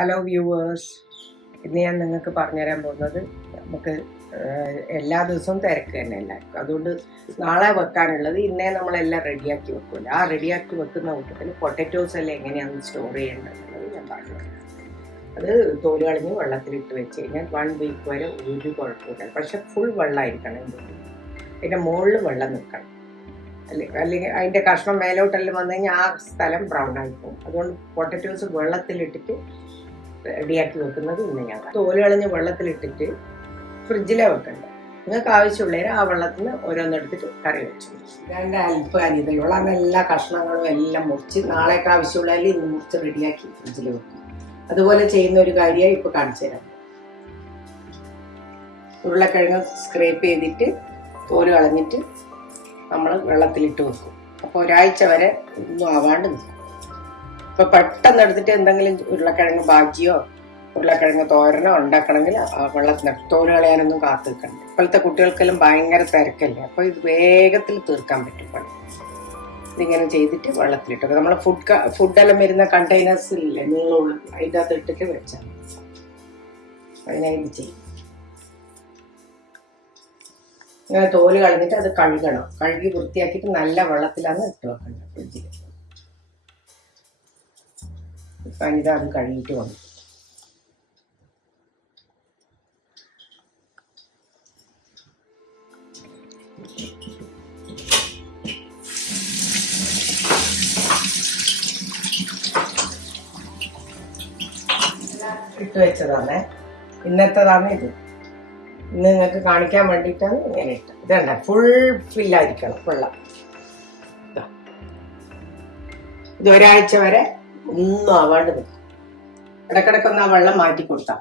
Hello viewers, ഇന്ന് ഞാൻ നിങ്ങൾക്ക് പറഞ്ഞുതരാൻ പോകുന്നത് നമുക്ക് എല്ലാ ദിവസവും തിരക്ക് തന്നെ എല്ലാവർക്കും. അതുകൊണ്ട് നാളെ വെക്കാനുള്ളത് ഇന്നേ നമ്മളെല്ലാം റെഡിയാക്കി വെക്കുമല്ലോ. ആ റെഡിയാക്കി വെക്കുന്ന കൂട്ടത്തിൽ പൊട്ടറ്റോസ് എല്ലാം എങ്ങനെയാണ് സ്റ്റോർ ചെയ്യേണ്ടതെന്നുള്ളത് ഞാൻ പറഞ്ഞു. അത് തോല് കളഞ്ഞ് വെള്ളത്തിലിട്ട് വെച്ച് കഴിഞ്ഞാൽ 1 വീക്ക് വരെ ഒരു കുഴപ്പമില്ല. പക്ഷെ ഫുൾ വെള്ളമായിരിക്കണം. അതിൻ്റെ മുകളിൽ വെള്ളം നിൽക്കണം. അല്ലെങ്കിൽ അതിൻ്റെ കഷ്ണം മേലോട്ടെല്ലാം വന്നു കഴിഞ്ഞാൽ ആ സ്ഥലം ബ്രൗൺ ആയി പോകും. അതുകൊണ്ട് പൊട്ടറ്റോസ് വെള്ളത്തിലിട്ടിട്ട് റെഡിയാക്കി വെക്കുന്നത് ഇന്ന് ഞാൻ തോല് കളഞ്ഞ് വെള്ളത്തിലിട്ടിട്ട് ഫ്രിഡ്ജിലാണ് വെക്കേണ്ടത്. നിങ്ങൾക്ക് ആവശ്യമുള്ളവരെ ആ വെള്ളത്തിൽ നിന്ന് ഓരോന്നെടുത്തിട്ട് കറി വെച്ചു. എൻ്റെ അല്പം ഇവളാണ് എല്ലാ കഷ്ണങ്ങളും എല്ലാം മുറിച്ച് നാളേക്ക് ആവശ്യമുള്ളതിൽ ഇന്ന് മുറിച്ച് റെഡിയാക്കി ഫ്രിഡ്ജിൽ വെക്കും. അതുപോലെ ചെയ്യുന്ന ഒരു കാര്യമായി ഇപ്പോൾ കാണിച്ചു തരാം. ഉരുളക്കിഴങ്ങ് സ്ക്രേപ്പ് ചെയ്തിട്ട് തോല് കളഞ്ഞിട്ട് നമ്മൾ വെള്ളത്തിലിട്ട് വെക്കും. അപ്പോൾ ഒരാഴ്ച വരെ ഒന്നും ആവാണ്ട് നിൽക്കും. ഇപ്പൊ പെട്ടെന്ന് എടുത്തിട്ട് എന്തെങ്കിലും ഉരുളക്കിഴങ്ങ് ബാജിയോ ഉരുളക്കിഴങ്ങ് തോരനോ ഉണ്ടാക്കണമെങ്കിൽ ആ വെള്ളത്തിന് തോല് കളയാനൊന്നും കാത്തു നിൽക്കണ്ട. ഇപ്പോഴത്തെ കുട്ടികൾക്കെല്ലാം ഭയങ്കര തിരക്കല്ലേ, അപ്പോൾ ഇത് വേഗത്തിൽ തീർക്കാൻ പറ്റും പണി. ഇതിങ്ങനെ ചെയ്തിട്ട് വെള്ളത്തിലിട്ട് നമ്മൾ ഫുഡെല്ലാം വരുന്ന കണ്ടെയ്നേഴ്സ് ഇല്ലേ നീളമുള്ള, അതിൻ്റെ അകത്ത് ഇട്ടിട്ട് വെച്ചാൽ അതിനെ ഇത് ചെയ്യും. ഇങ്ങനെ തോല് കളഞ്ഞിട്ട് അത് കഴുകണം. കഴുകി വൃത്തിയാക്കിയിട്ട് നല്ല വെള്ളത്തിലാണ് ഇട്ട് വെക്കേണ്ടത് ഫ്രിഡ്ജിൽ. വനിത അത് കഴുകിയിട്ട് വന്നു. ഇട്ട് വെച്ചതാണേ, ഇന്നത്തേതാണ് ഇത്. ഇന്ന് നിങ്ങൾക്ക് കാണിക്കാൻ വേണ്ടിയിട്ടാണ് ഇങ്ങനെ ഇട്ടത്. ഇതണ്ട ഫുൾ ഫില്ലായിരിക്കണം വെള്ളം. ഇത് ഒരാഴ്ച വരെ ഒന്നും ആവാണ്ട് നിൽക്കും. ഇടക്കിടക്കൊന്ന് ആ വെള്ളം മാറ്റി കൊടുത്താൽ